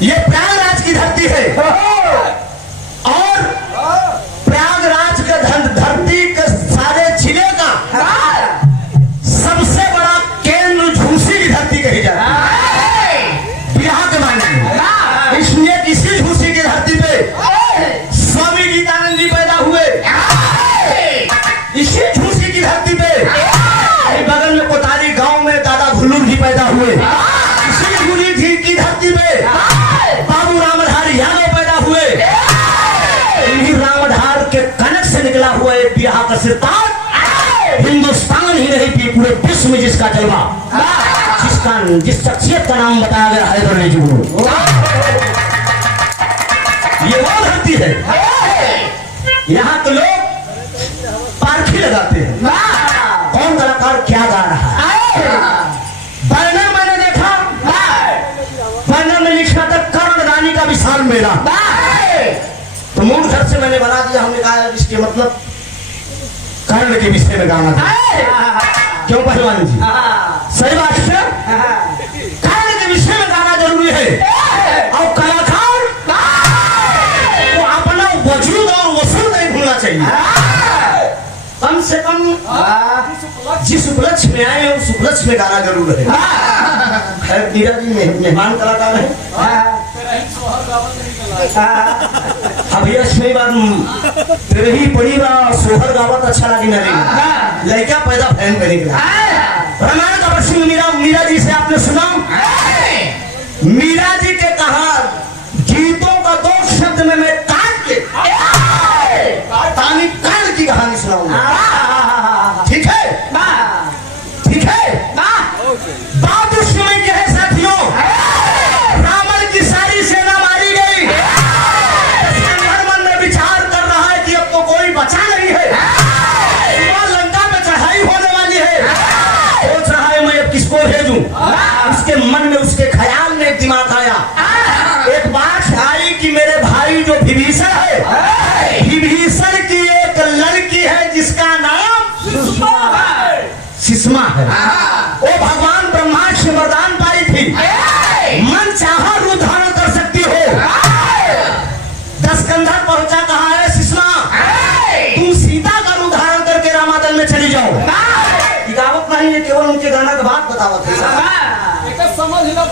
ये प्रयागराज की धरती है और प्रयागराज के धरती के सारे जिले का सबसे बड़ा केंद्र झूसी की धरती कही जाती है बिहार के माने। इसलिए इसी झूसी की धरती पे स्वामी गीतानंद जी पैदा हुए, इसी झूसी की धरती पे बगल में कोतारी गांव में दादा भुल्लू जी पैदा हुए, इसी झूसी की धरती पे बाबू रामधार यादव पैदा हुए, इन्हीं रामधार के कनक से निकला हुआ एक बिहार का सिरताज हिंदुस्तान ही नहीं पूरे विश्व में जिसका जलवा, जिस शख्सियत का नाम बताया गया हैदर जी को, ये वो धरती है। यहाँ के लोग पारखी लगाते हैं कौन कलाकार क्या गा रहा है। बैनर मैंने देखा, बैनर में लिखा था कर्ण रानी का विशाल मेला, तो मूल घर से मैंने बना दिया। हमने कहा इसके मतलब कर्ण के विषय में गाना था। क्यों पहलवान जी? सही बात है, कर्ण के विषय में गाना जरूरी है और कलाकार को अपना वजूद और वसूल नहीं भूलना चाहिए। कम से कम जिस उपलक्ष्य में आए उस उपलक्ष्य में गाना जरूर है। खैर मीरा जी मेहमान कलाकार है, अब यही बात तेरे ही पड़ी बा सोहर गावत अच्छा लगी नहीं लड़का पैदा फैन करेगा। रामायण का प्रसंग मीरा जी से आपने सुना। मीरा जी के कहा गीतों का दो शब्द में मैं काट के तानी काल की कहानी सुनाऊंगा। ठीक है, ठीक है। बात उस समय की है साथियों, रावण की सारी सेना मारी गई। मन में विचार कर रहा है कि अब तो कोई बचा नहीं है, लंका में चढ़ाई होने वाली है। सोच रहा है मैं अब किसको भेजूं। उसके मन में उसके ख्याल में एक दिमाग आया, एक बात आई कि मेरे भाई जो विभीषण है, विभीषण की एक लड़की है जिसका नाम सुषमा है। वो भगवान ब्रह्मा से वरदान पाई थी, मन चाहा रूप धारण कर सकती हो। दशकंधा पहुंचा कहा है सुषमा, तुम सीता का रूप धारण करके रामादल में चली जाओ। दिखावत नहीं है, केवल उनके गाना का बात बतावत है। समझ ला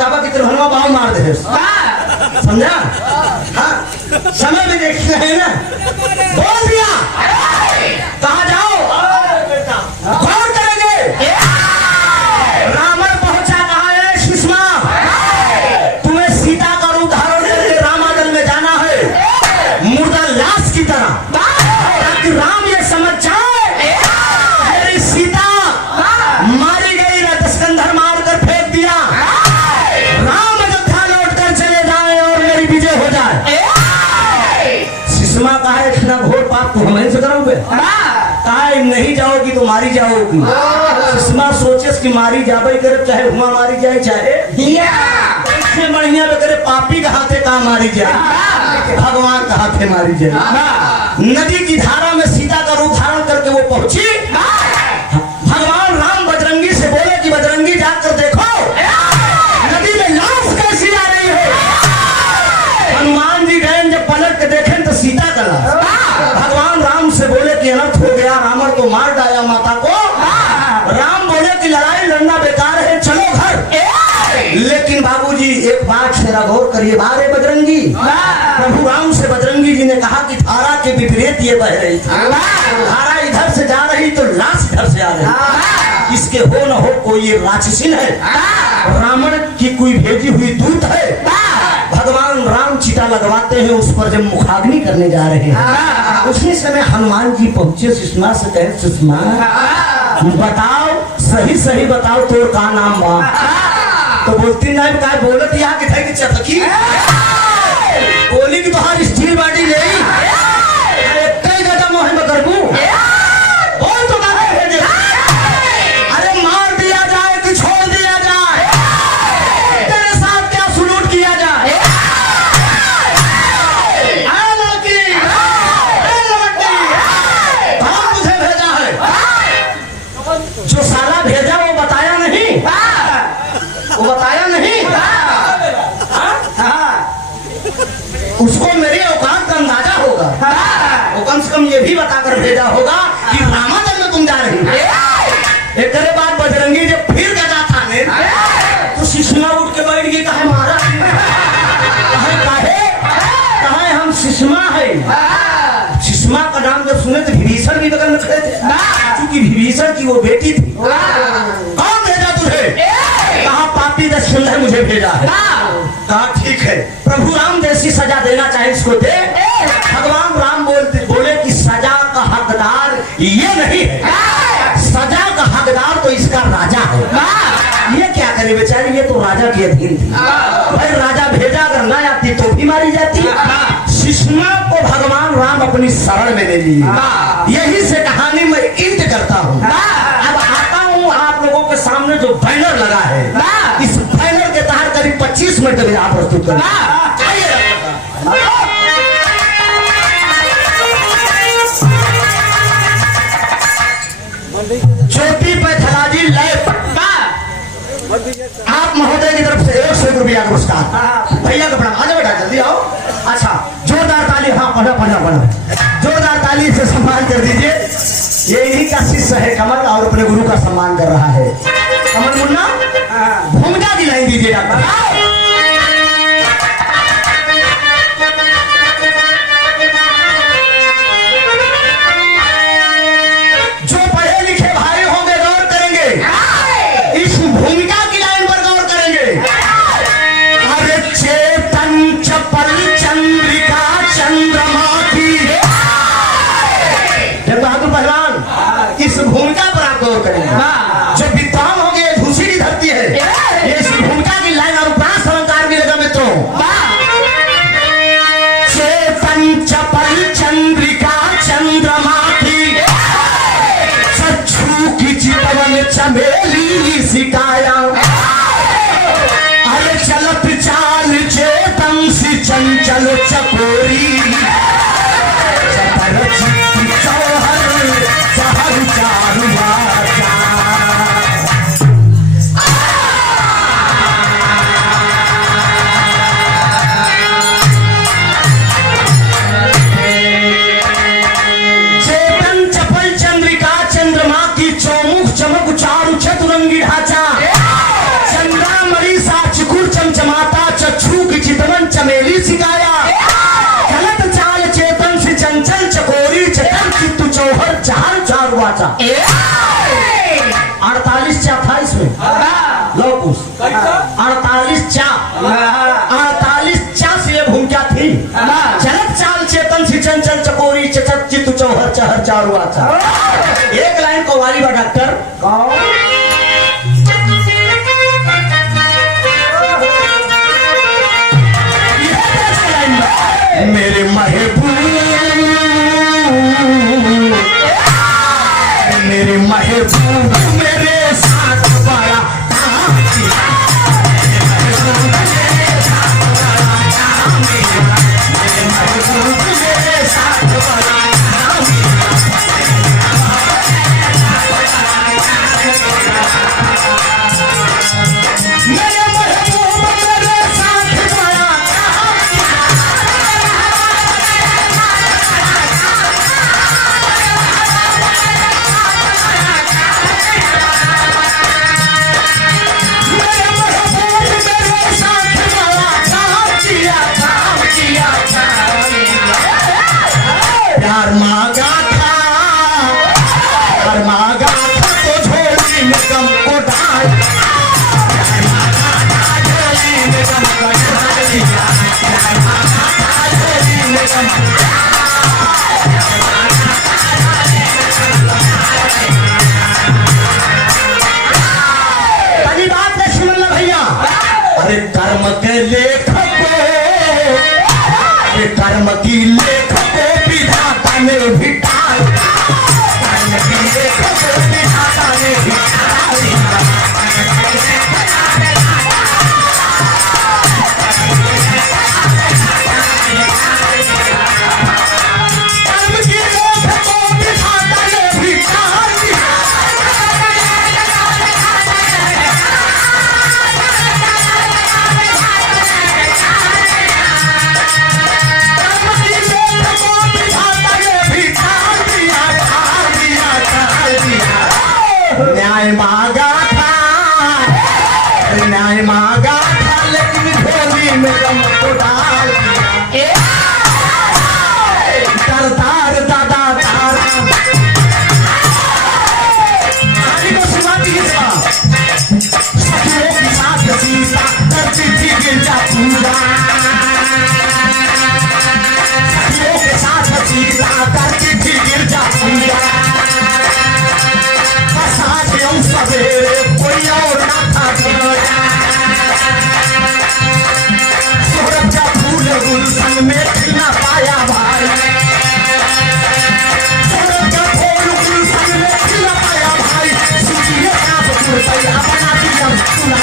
कहा कि तिरभनवा बाव मार दे, समझा? हाँ, समय भी देख रहे हैं ना। बोल दिया कहा जाओ कौन करेंगे। रावण पहुंचा कहा है सुषमा, तुम्हें सीता का रूप धारण करके रामादल में जाना है मुर्दा लाश की तरह, ताकि राम ये समझ जाए मेरी सीता मारी गई, दशकंधर मार कर फेंक दिया, राम अयोध्या लौट कर चले जाए और मेरी विजय हो जाए। सुषमा कहा है इतना घोर पाप को हमें से करोगे, कहा नहीं जाओगी तो मारी जाओगी। सुषमा सोचे कि मारी जाबे करे, चाहे हुआ मारी जाए चाहे इससे बढ़िया करे पापी का हाथे कहा मारी जाए, भगवान का हाथे मारी जाए। नदी की धारा में सीता का रूप धारण करके वो पहुंची। भगवान राम बजरंगी से बोले कि बजरंगी जाकर देखो नदी में लाश कैसी आ रही है। हनुमान जी गए, जब पलट के देखें तो सीता का लाश। भगवान राम से बोले कि अनर्थ हो गया, रावण को मार डाला माता को। राम बोले कि लड़ाई लड़ना बेकार है, चलो घर। लेकिन बाबूजी एक बात जरा गौर करिए, बारे बजरंगी। प्रभु राम से बजरंगी जी ने कहा कि धारा के विपरीत ये बह रही थी, धारा इधर से जा रही तो लाश इधर से आ रही। इसके हो न हो कोई ये राक्षसीन है, रावण की कोई भेजी हुई दूत है। भगवान राम चिता लगवाते हैं, उस पर जब मुखाग्नि करने जा रहे हैं, उसी समय हनुमान जी पहुंचे। सुषमा से कहे सुषमा बताओ, सही सही बताओ तोर का नाम बा। तो बोलती नहीं का बोलत यहाँ कि था कि चटकी बोली की बाहर स्टील बाटी ले कई गटा मोहे में करबू बोल तो का भेजे। अरे मार दिया जाए कि छोड़ दिया जाए, तेरे साथ क्या सुलूट किया जाए। तुझे भेजा है, जो साला भेजा वो बताया नहीं, वो बताया नहीं। बताकर भेजा होगा कि रामादल में तुम जा रही हो। एक करे बाद बजरंगी जब फिर गदा थाने तो सिसना उठ के बैठ गई, कहे महाराज कहे हम सिस्मा है। सिस्मा का नाम जब सुने तो विभीषण भी बगल में खड़े थे, क्योंकि विभीषण की वो बेटी थी। कौन भेजा तुझे? कहा पापी दशरथ मुझे भेजा है। कहा ठीक है, प्रभु राम जैसी सजा देना चाहे इसको दे। भगवान राम बोले कि सजा का हकदार ये नहीं है, सजा का हकदार तो इसका राजा है। ये क्या करे बेचारी, ये तो राजा के अधीन थी। भाई राजा भेजा, अगर ना आती तो भी मारी जाती। सिस्मा को भगवान राम अपनी शरण में ले लिए। यही से कहानी में इंत करता हूँ। अब आता हूँ आप लोगों के सामने जो बैनर लगा है, इस बैनर के तहत करीब 25 मिनट में आप प्रस्तुत करें। छोटी पैथोलॉजी लैब आप महोदय की तरफ से 100 रुपया पुरस्कार। भैया का प्रणाम। आजा बेटा जल्दी आओ। अच्छा जोरदार ताली। हाँ पढ़ा पढ़ा पढ़ा, जोरदार ताली से सम्मान कर दीजिए। ये इन्हीं का शिष्य है कमल और अपने गुरु का सम्मान कर रहा है। कमल मुन्ना भूमिका की लाइन दीजिए डॉक्टर। भूमिका पर आप गौर करेंगे। जो विद्वान हो गए दूसरी धरती है, ये इस भूमिका की लाइन और प्रास अलंकार भी लगा मित्रों। चेतन चपल चंद्रिका चंद्रमा की, चक्षु की चितवन चमेली सिकाया। अरे चलत चाल चेतन सी चंचल चकोरी, चमेली सिखाया। गलत चाल चेतन से चंचल चकोरी, चतर चित्तु चौहर चार चार वाचा। 48 चा था इसमें। लोकुस 48 चा से ये भूमिका थी। गलत चाल चेतन से चंचल चकोरी, चतर चित्तु चौहर चार चार वाचा। एक लाइन को वाली बा डॉक्टर मेरे महबूब, मेरे महबूब मेरे साथ बड़ा काम किया। मेरे महबूब मेरे साथ बड़ा काम कर्म के लेखक, कर्म की लेखक विधाता ने भिटाल, कर्म की लेखक विधाता ने भिटाल। पानी में गम को डाल दिया। दरदार दादा तारा आगे को सुना दीजिएगा। सखियों के साथ सीता करती थी गिरजा पूजा। सखियों के साथ सीता करती थी गिरजा पूजा। साझे सवेरे कोई और ना था सूरज का फूल गुलशन में खिलना पाया भाई। सूरज का फूल गुलशन में खिलना पाया भाई। सुनिए आप सुनते अपना दिया सुना।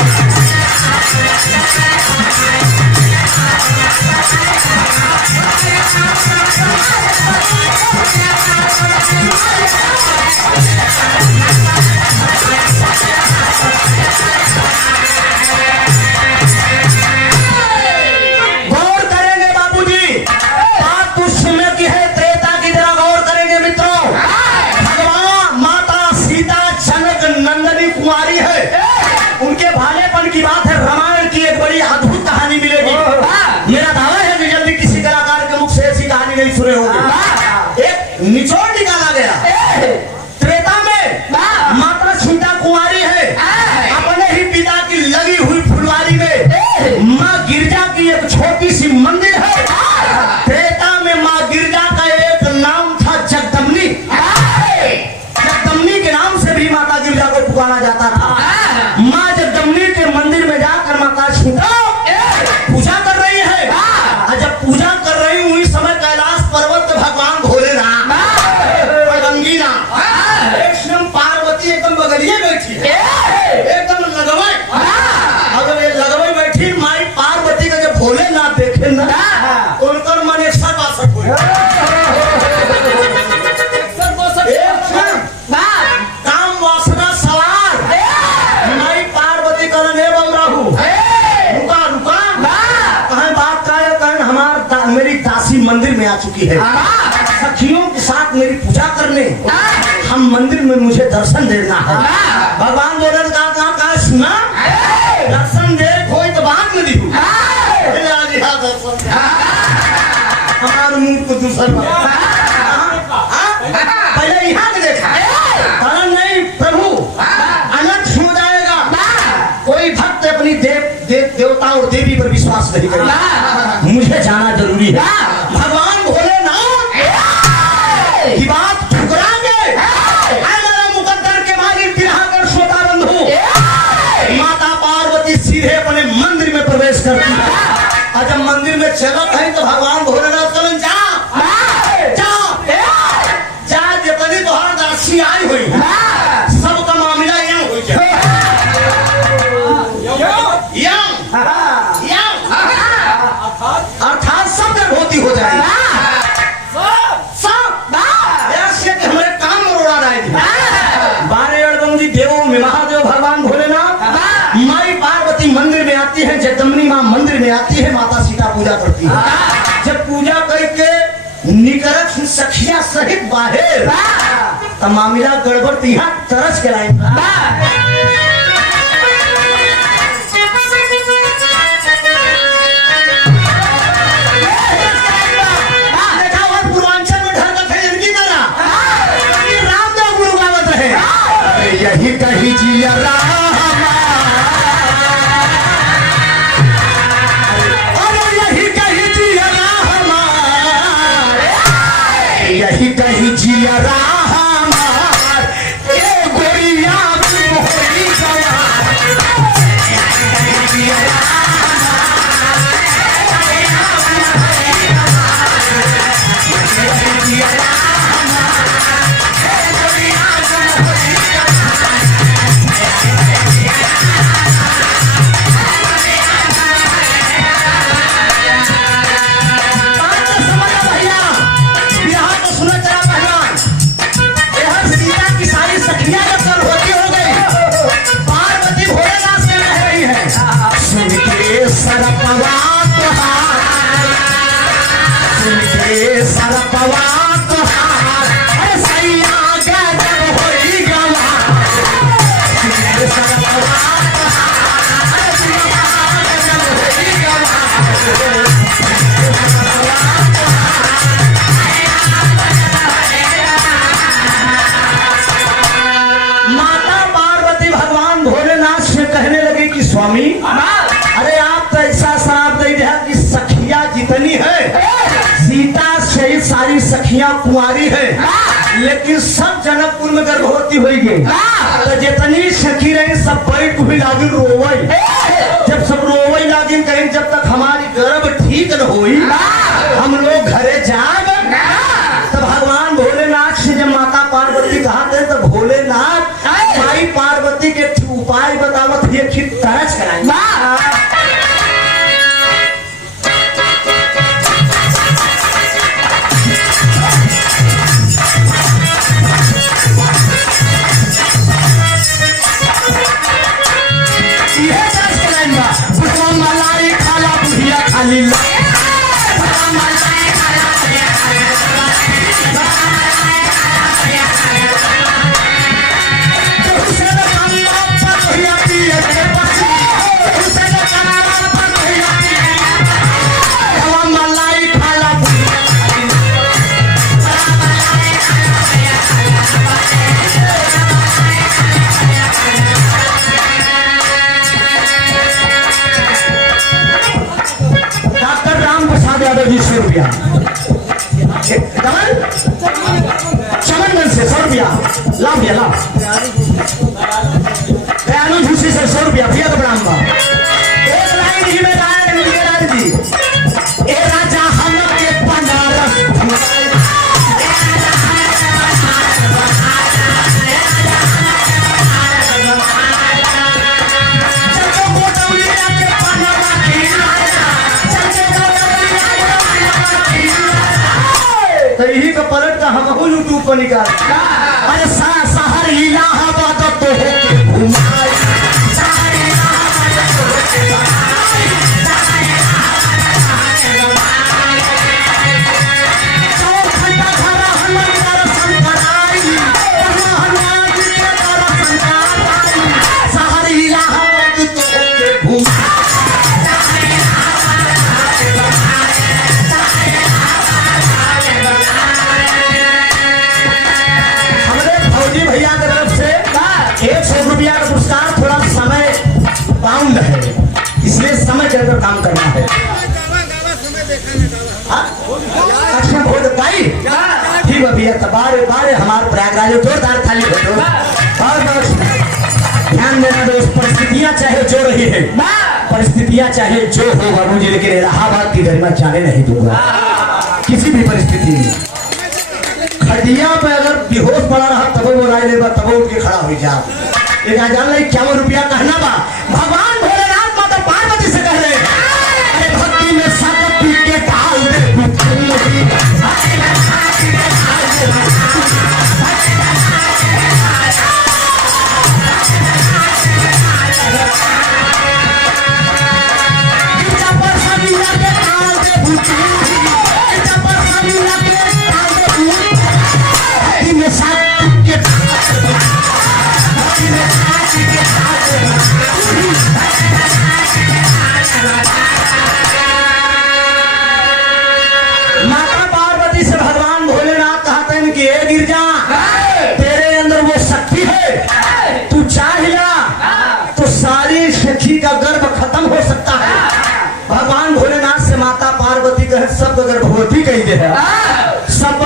गौर करेंगे बाबूजी, बात उस समय की है, त्रेता की तरह गौर करेंगे मित्रों। भगवान माता सीता जनक नंदनी कुमारी है, उनके भालेपन की बात है। रामायण की एक बड़ी अद्भुत कहानी मिलेगी। मेरा दावा है कि जल्दी किसी कलाकार के मुख से ऐसी कहानी नहीं सुने होंगे। एक निचोड़ निकाला गया। त्रेता में माता सीता कुमारी है, अपने ही पिता की लगी हुई फुलवारी में माँ गिरजा की एक छोटी सी मंदिर है। त्रेता में माँ गिरजा का एक नाम था जगदम्बनी। जगदम्बनी के नाम से भी माता गिरजा को पुकारा जाता था। माँ जगदम्बनी के मंदिर में जाकर माता सीता पूजा कर रही है। और जब पूजा कर रही हुई समय कैलाश पर्वत पे भगवान भोलेनाथ पार्वती एकदम बगलिए बैठी है, एकदम लगवाई। अगर ये लगवाई बैठी माई पार्वती का जब भोलेनाथ देखे ना, उनका मन 162 हो काम वासना सवार। माई पार्वती का नेबम रहू रुका रुका कहीं बात का कहीं हमार मेरी दासी मंदिर में आ चुकी है, सखियों के साथ मेरी पूजा करने हम मंदिर में मुझे दर्शन देना है। भगवान बोले कहा सुना दर्शन दे कोई तो बात नहीं दी हमारे मुंह को दूसरा पहले यहाँ के देखा नहीं प्रभु अनंत हो जाएगा। कोई भक्त अपनी देवता और देवी पर विश्वास नहीं करेगा, मुझे जाना जरूरी है। भगवान भोलेनाथ की बात ठुकरा के मुकद्दर के मालिक बिरहाकर श्रोता बंधु माता पार्वती सीधे अपने मंदिर में प्रवेश करती है। और जब मंदिर में चलत है तो भगवान भोलेनाथ कहलन जा जितनी तोहर दासी आई हुई सबका मामला यहाँ हो जाए। अर्थात सब धोती हो जाए। हमारे काम रोड़ा रहे थे 12 अड़बंदी देवों में महादेव भगवान भोलेनाथ माई पार्वती मंदिर में आती है। जगदम्बनी माँ मंदिर में आती है, माता सीता पूजा करती है। जब पूजा करके निकरक सखिया सहित बाहर तो मामला गड़बड़ यहाँ तरस के लाइन यही कही जिया यही कही जिया यही कही जिया सखियां कुंवारी है, लेकिन सब जनकपुर में गर्भवती हुई गई। तो जितनी सखी रही सब बैठ भी लागिन रोवई। जब सब रोवई लागिन कहीं जब तक हमारी गर्भ ठीक न हुई हम लोग घरे जाग। तो भगवान भोलेनाथ से जब माता पार्वती कहा थे तो भोलेनाथ माई पार्वती के उपाय बतावत ये खीर तरस कराएंगे। मलाई खाला बुढ़िया खाली ₹100 चमनगंज से 100 रुपया लाभ भैया लाभ दयालु झूसी से 100 रुपया भैया का प्रणाम बा। एक लाइन जी में गाया जी ए राजा हम के बनारस यही का पलट का हम यूट्यूब पर निकाल। अरे शहर इलाहाबाद तो होके घुमाई शहर इलाहाबाद तो होके घुमाई। भैया की तरफ से 100 रुपया का पुरस्कार। थोड़ा समय बाउंड है इसलिए समय चलकर काम करना है। अच्छा बहुत भाई ठीक है भैया तो बारे बारे हमारे प्रयागराज जोरदार थाली भेजो। ध्यान देना दोस्त परिस्थितियां चाहे जो रही है परिस्थितियां चाहे जो हो बाबूजी लेकिन इलाहाबाद की गरिमा चाहे नहीं दूंगा किसी भी परिस्थिति में। खटिया पे अगर बेहोश पड़ा रहा तब वो राय लेगा तब उठ के खड़ा हो जाओ। एक जान ले 51 रुपया कहना बा भगवान भोलेनाथ माता पार्वती से कह रहे अरे भक्ति में शक्ति के ढाल दे माता पार्वती से भगवान भोलेनाथ कहते हैं कि ए गिरजा तेरे अंदर वो शक्ति है तू चाहिए तो सारी सखी का गर्भ खत्म हो सकता है। भगवान भोलेनाथ से माता पार्वती कहे सब गर्भवती कही दे है सब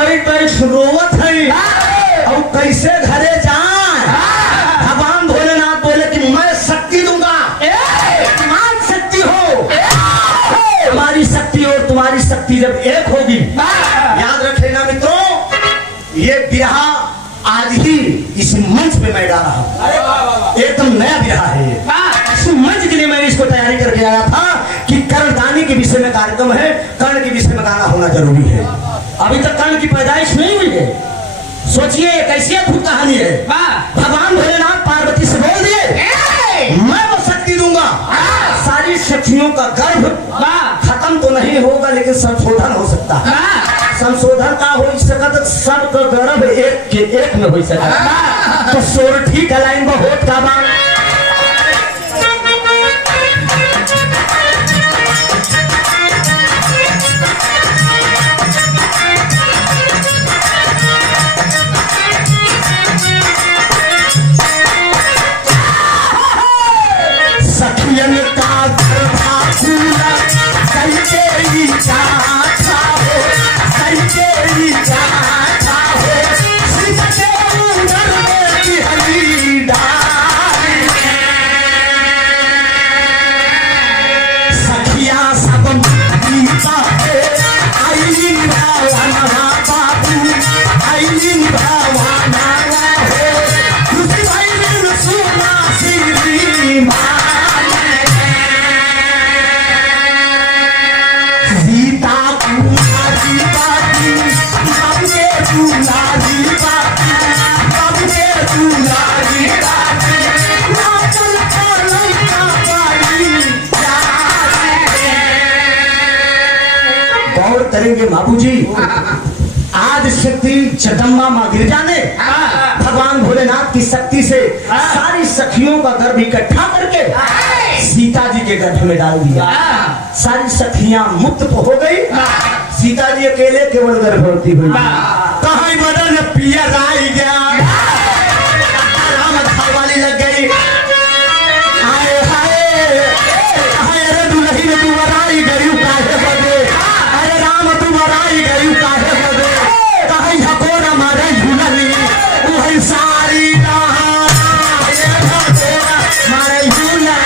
रोवत है और कैसे घरे जाए। भगवान भोलेनाथ बोले कि मैं शक्ति दूंगा तुम्हारी शक्ति हो हमारी शक्ति और तुम्हारी शक्ति जब एक होगी। याद रखेना मित्रों ये ब्याह आज ही इस मंच पे मैं गा रहा हूँ एकदम नया ब्याह है। इस मंच के लिए मैंने इसको तैयारी करके आया था कि कर्णदानी के विषय में कार्यक्रम है कर्ण के विषय में गाना होना जरूरी है। अभी तक कर्ण की पैदाइश नहीं हुई है। सोचिए कैसी अद्भुत कहानी है। भगवान भोलेनाथ पार्वती से बोल दिए मैं वो शक्ति दूंगा सारी शक्तियों का गर्भ खत्म तो नहीं होगा लेकिन संशोधन हो सकता है। संशोधन का हो सकता सब का गर्भ एक के एक में हो सकता तो सोरठी का लाइन बहुत का सखियन का गर्भा खुला कई के ही करेंगे बाबूजी। आज शक्ति जगदम्बा माँ गिरजा ने भगवान भोलेनाथ की शक्ति से सारी सखियों का गर्भ इकट्ठा करके सीता जी के गर्भ में डाल दिया। सारी सखियां मुक्त हो गई, सीता जी अकेले केवल गर्भवती हुई। कहीं बदन पिया राई गया, राम वाली लग गई। हाय हाय अरे दुल्हन तू वराई गई काहे बदे, अरे राम तू वराई गई काहे बदे, कहीं हकोर हमारे झूलनी वही सारी मारे झूला।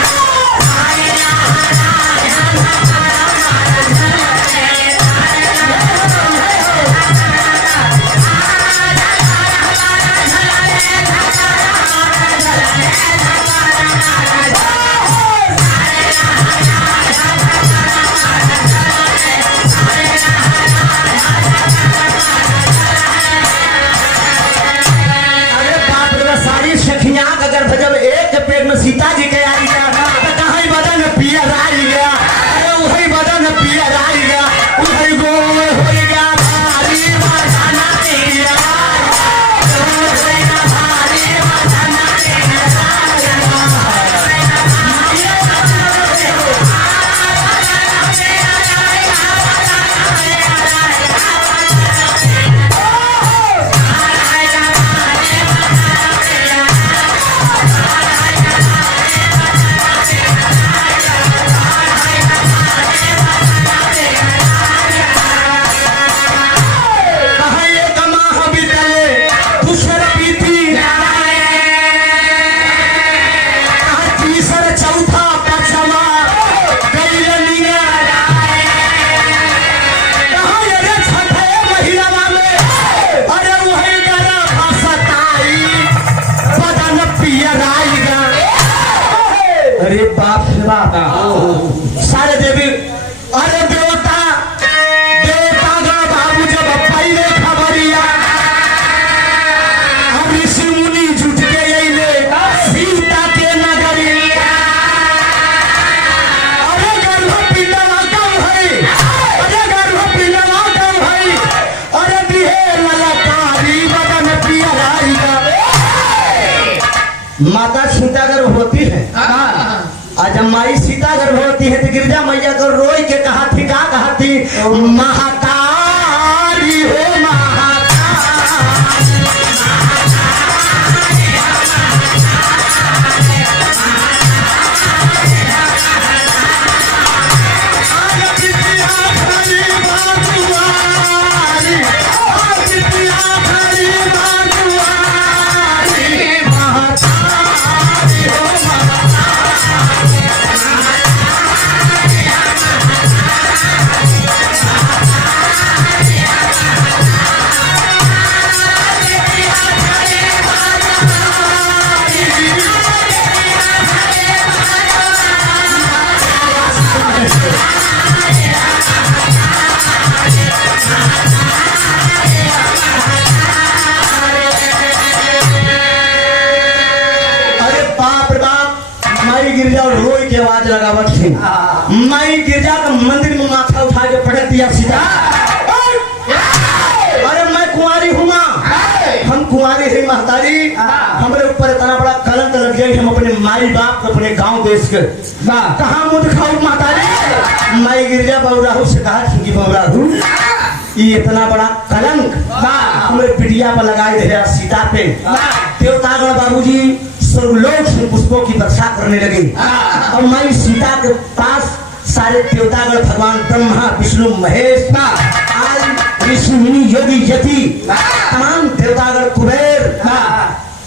सीता जी के आई गया, कहीं बदन पिया आई गया, अरे वही बदन पिया आई गया, वही गो हो गया भारी बदना पिया, भारी बदना सारे देवी। अरे देवता देवता का बाबू जब पहले खबरिया हम ऋषि मुनि जुट के अइले सीता के नगरिया। अरे गर्भ पिंडवा कब भई, अरे गर्भ पिंडवा कब भई, अरे दिहे ललकारी बदन पियराई का। माता सीता गर्भवती है, आज माई सीता गर्भवती है तो गिरजा मैया को रोई के कहा थी, का कहा थी, महातारी हो महातारी। गिरजा रोई के आवाज लगावत थी। माई गिरजा का मंदिर में माथा उठा के पटक दिया सीधा। अरे मैं कुंवारी हूँ माँ, हम कुंवारी है महतारी, हमारे ऊपर इतना बड़ा कलंक लग गया, हम अपने माई बाप को अपने गांव देश के कहाँ मुँह दिखाऊं महतारी। माई गिरजा बबुराहू से कहा कि बबुराहू ये इतना बड़ा कलंक हमारे पिटिया पर लगाए दे सीता पे। देवतागण बाबूजी स्वर्गलोक से पुष्पों की वर्षा करने लगे और माई सीता के पास सारे देवतागण भगवान ब्रह्मा विष्णु महेश आज ऋषि मुनि योगी यति तमाम देवतागण कुबेर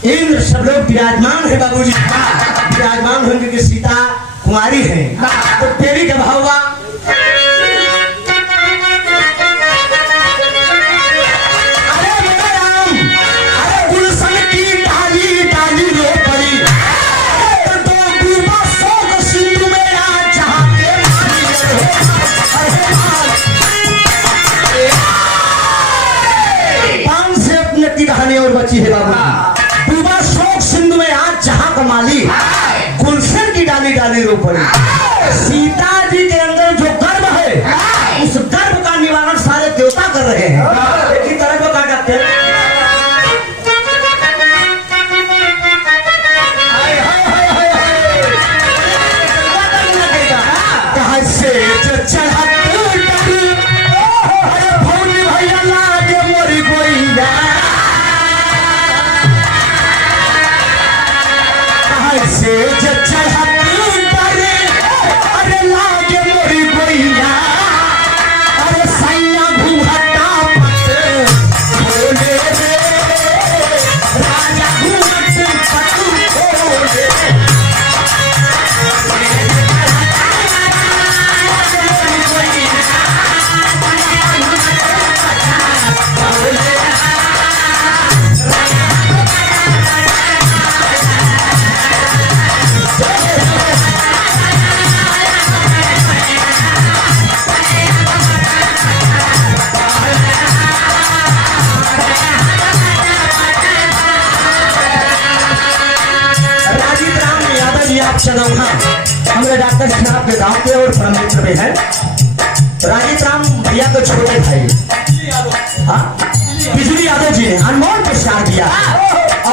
इंद्र सब लोग विराजमान है बाबूजी। विराजमान होंगे कि सीता कुमारी है तो देवी का भाव हुआ। कहानी और बची है बाबू। डूबा शोक सिंधु में आज जहां कमाली गुलशन की डाली डाली रो पड़ी। सीता जी के अंदर जो गर्भ है उस गर्भ का निवारण गाँव हमारे डॉक्टर साहब के गाँव के और परम मित्र में है राजीव राम भैया के छोटे भाई हाँ बिजली यादव जी ने अनमोल पुरस्कार दिया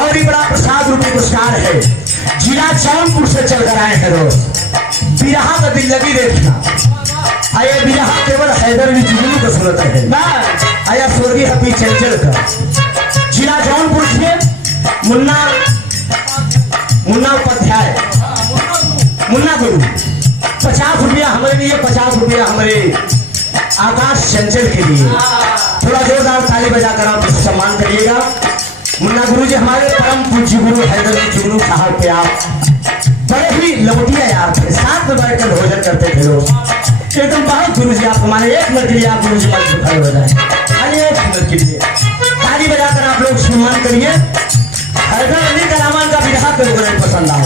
और ये बड़ा प्रसाद रूपी पुरस्कार है। जिला जौनपुर से चलकर आए हैं रोज बिरहा का दिल लगी देखना आया बिरहा केवल हैदर अली जुगनू को सुनता है आया स्वर्गीय हबी चंचल का जिला जौनपुर से मुन्ना उपाध्याय मुन्ना गुरु 50 रुपया हमारे लिए 50 रुपया हमारे आकाश चंचल के लिए थोड़ा जोरदार ताली बजाकर आप सम्मान करिएगा। मुन्ना गुरु जी हमारे परम पूज्य गुरु हैदर अली जुगनू साहब के आप बड़े ही लौटिया यार थे साथ में बैठकर भोजन करते थे लोग एकदम बहुत गुरु जी आपको माने 1 मिनट के लिए आप गुरु जी मंच पर खड़े हो जाए खाली 1 मिनट के लिए ताली बजाकर आप लोग सम्मान करिए। हैदर अली का रामान का विधा पे लोगों पसंद आओ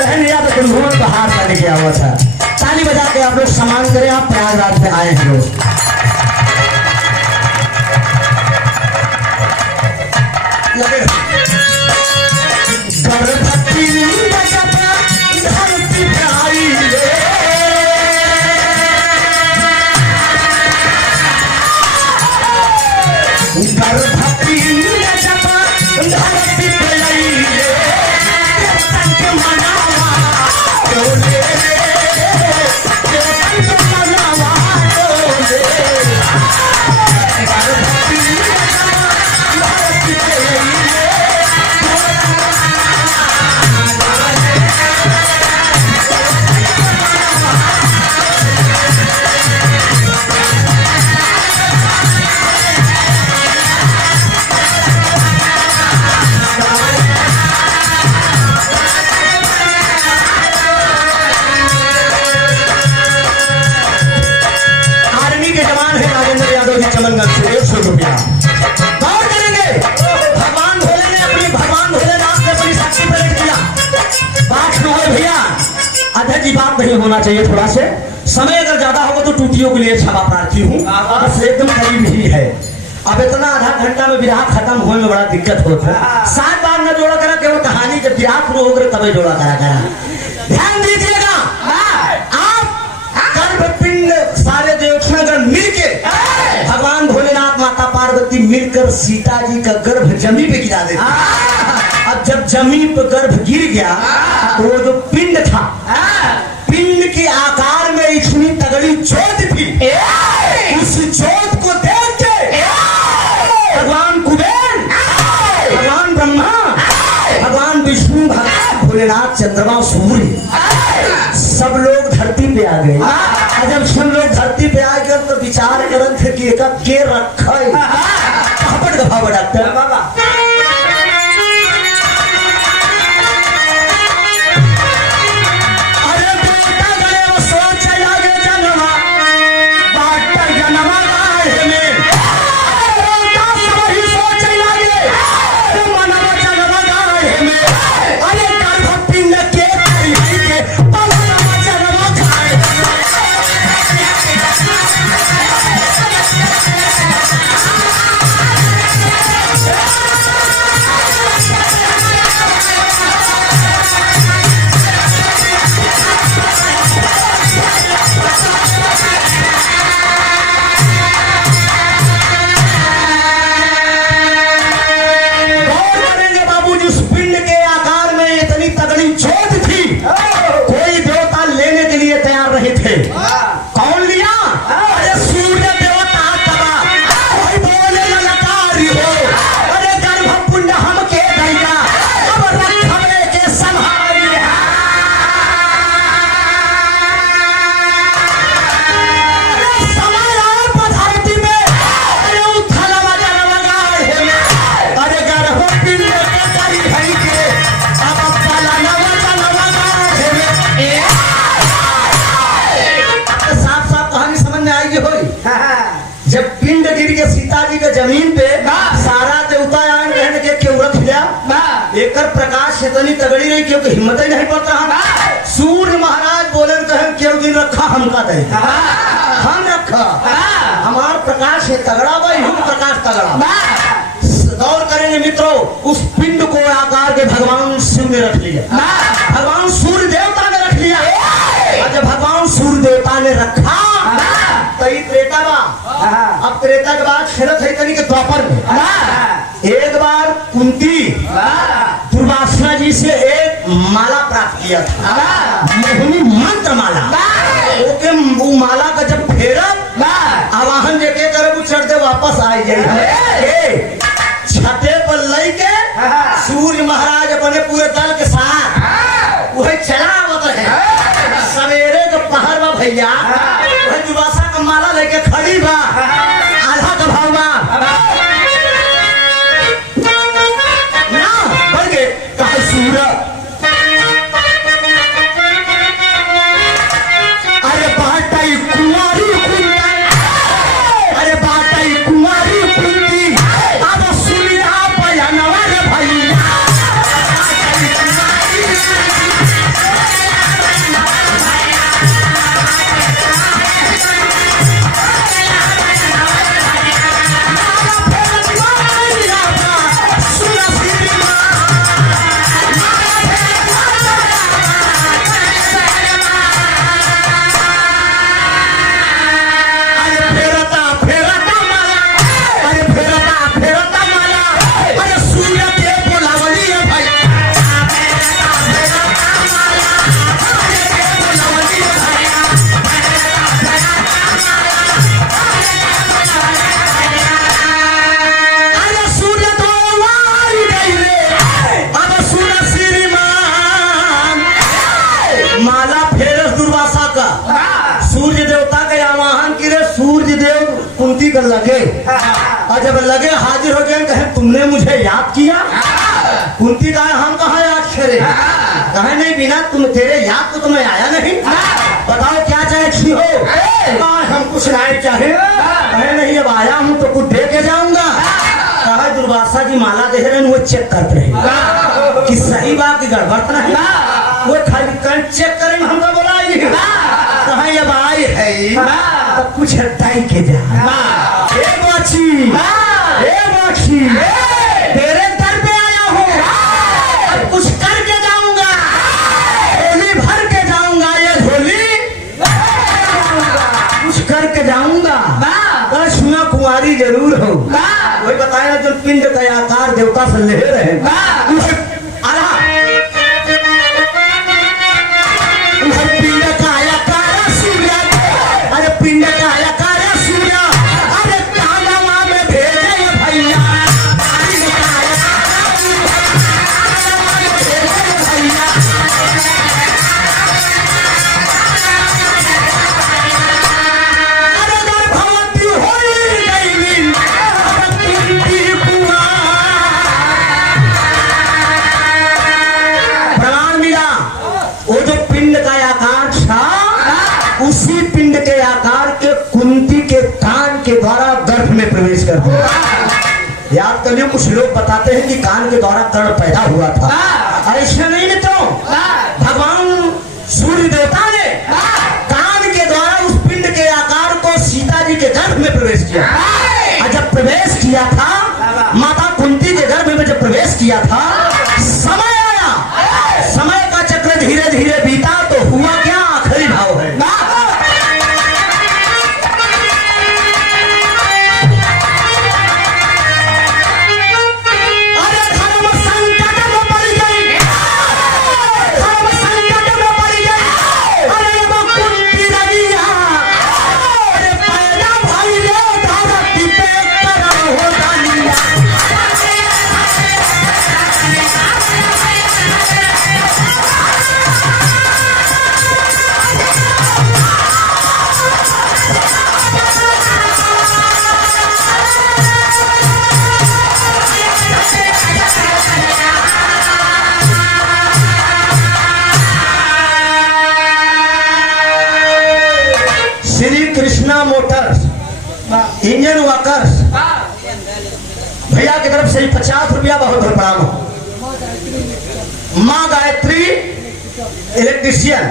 पहले या तो कुंभों बाहर का लेके आवा था ताली बजा के आप लोग सम्मान करें। आप प्रयागराज में आए हैं लोग लगे गर्भवती धरती प्यारी गर्भवती धरती प्यारी चमनगंज से 100 रुपया और करेंगे। भगवान भोले ने भगवान भोलेनाथ ने अपनी शक्ति प्रकट किया। बात न हो भैया अध्यक्ष जी बात नहीं होना चाहिए थोड़ा से समय अगर ज्यादा होगा तो टूटियों के लिए क्षमा प्रार्थी हूँ बस एकदम करीब ही है। अब इतना आधा घंटा में विराह खत्म होने में बड़ा दिक्कत होता है। 7 बार न जोड़ा करा केवल कहानी जब विराह शुरू होकर तभी जोड़ा करा ध्यान दीजिएगा। आप गर्भपिंड सारे देवतागण मिलके भगवान भोलेनाथ माता पार्वती मिलकर सीता जी का गर्भ जमीन पे गिरा देते। अब जब जमीन पर गर्भ गिर गया तो वो जो पिंड था पिंड के आकार में इतनी तगड़ी जोत थी उस जोत को देख के भगवान कुबेर भगवान ब्रह्मा भगवान विष्णु भगवान भोलेनाथ चंद्रमा सूर्य सब लोग धरती पे आ गए। जब सब लोग धरती पे आ गए तो विचार करन थे कि एक के रखा दफा डॉक्टर बाबा जब पिंड गिर के सीता जी के जमीन पे सारा देवता आन कहने के क्यों रख लिया एकर प्रकाश इतनी तगड़ी रही क्योंकि हिम्मत ही नहीं पड़ता है। सूर्य महाराज बोले कहे क्यों दिन रखा हमका दे हम रखा हमार प्रकाश है तगड़ा भाई हम प्रकाश तगड़ा। गौर करेंगे मित्रों उस पिंड को आकार के भगवान शिव ने रख लिया भगवान सूर्य देवता ने ने रखा तई त्रेता बा। अब त्रेता के बाद खेलत है तनी के द्वापर में एक बार कुंती दुर्वासा जी से एक माला प्राप्त किया था, मोहिनी मंत्र माला। ओके वो माला का जब फेरत आवाहन देके करे चढ़ते वापस आ जाए छते पर लई के सूर्य महाराज अपने पूरे दल के साथ वही चला आवत है। सवेरे के पहर में भैया वही दुर्वासा का माला लेके खड़ी बा, आधा का भाव बा ना बढ़ के कहा सूर्य अरे बाटाई कुमारी कुंती, अरे बाटाई कुमारी कुंती अब सूर्या पयानवा रे भैया। कुंती कर लगे और जब लगे हाजिर हो गए कहे तुमने मुझे याद किया। कुंती कहा हम कहाँ याद करे, कहे नहीं बिना तुम तेरे याद तो तुम्हें आया नहीं, बताओ क्या चाहती हो। हम कुछ नहीं चाहे, कहे नहीं अब आया हूँ तो कुछ दे के जाऊंगा। कहा दुर्वासा जी माला दे रहे वो चेक करते रहे कि सही बात की गड़बड़ नहीं, वो खाली चेक करें हमको बुलाई कहा अब आई है तो कुछ हटाई के जा तेरे दर पे आया हूँ, अब कुछ करके जाऊंगा, झोली भर के जाऊंगा, ये झोली कुछ करके जाऊंगा। सुना कुंवारी जरूर हो, वही बताया जो पिंड का आकार देवता से ले रहे पिंड का आकार सूर्य, अरे पिंड का आकार सूर्य, अरे कांडवा में भेजे भैया। उसी पिंड के आकार के कुंती के कान के द्वारा गर्भ में प्रवेश कर दिया। याद करिए कुछ लोग बताते हैं कि कान के द्वारा कर्ण पैदा हुआ था, ऐसा नहीं मित्रों। भगवान सूर्य देवता ने कान के द्वारा उस पिंड के आकार को सीता जी के गर्भ में प्रवेश किया। और जब प्रवेश किया था माता कुंती के गर्भ में, जब प्रवेश किया था समय आया, समय का चक्र धीरे धीरे बीता तो हुआ क्या, आखिरी भाव है। मोटर्स इंजन वर्कर्स भैया की तरफ से 50 रुपया बहुत बहुत प्रणाम हो। माँ गायत्री इलेक्ट्रीशियन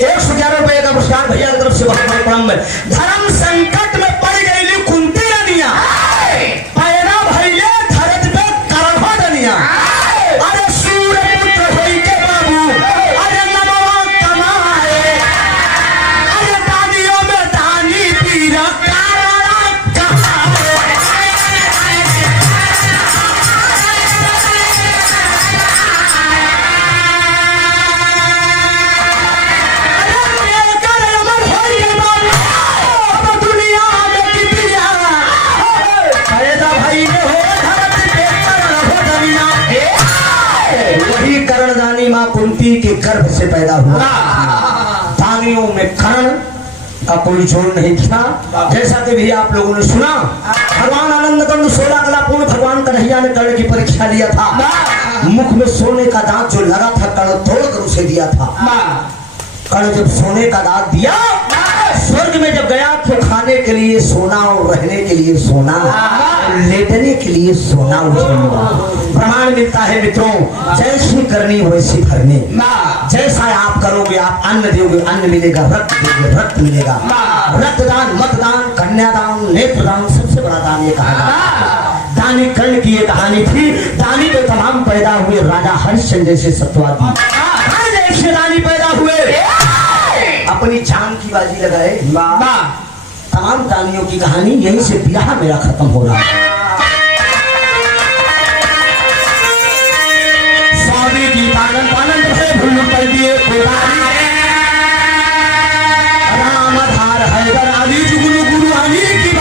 111 रुपये का पुरस्कार भैया की तरफ से बहुत बहुत प्रणाम। धर्म संकट में पड़ गई कुंती रनिया, पैरा भैया धरत पे करभा रनिया, अरे सूर्य पुत्र होई के बाबू, अरे नमवा कमाए से पैदा हुआ। दानियों में कर्ण का कोई जोड़ नहीं था। जैसा कि भी आप लोगों ने सुना, भगवान आनंद कंद 16 कला पूर्ण भगवान कन्हैया ने कर्ण की परीक्षा लिया था। मुख में सोने का दांत जो लगा था, कर्ण तोड़कर उसे दिया था। कर्ण जब सोने का दांत दिया, स्वर्ग में जब गया तो खाने के लिए सोना और रहने के लिए सोना, लेटने के लिए सोना। प्रमाण मिलता है मित्रों, जैसी करनी वैसी भरनी। जैसा आप करोगे, आप अन्न दोगे अन्न मिलेगा, रक्त दोगे रक्त मिलेगा। रक्तदान, मतदान, कन्यादान, नेत्रदान, सबसे बड़ा दान ये कहा। दानी कर्ण की ये कहानी थी। दानी तो तमाम पैदा हुए, राजा हरिश्चंद्र जैसे सत्वादी जैसे दानी पैदा हुए, अपनी जान की बाजी लगाए। तमाम दानियों की कहानी यहीं से ब्याह मेरा खत्म हो रहा है। स्वामी की आनंद आनंद से भूल कर दिए राम धार हैदर अली जुगनू गुरु अली की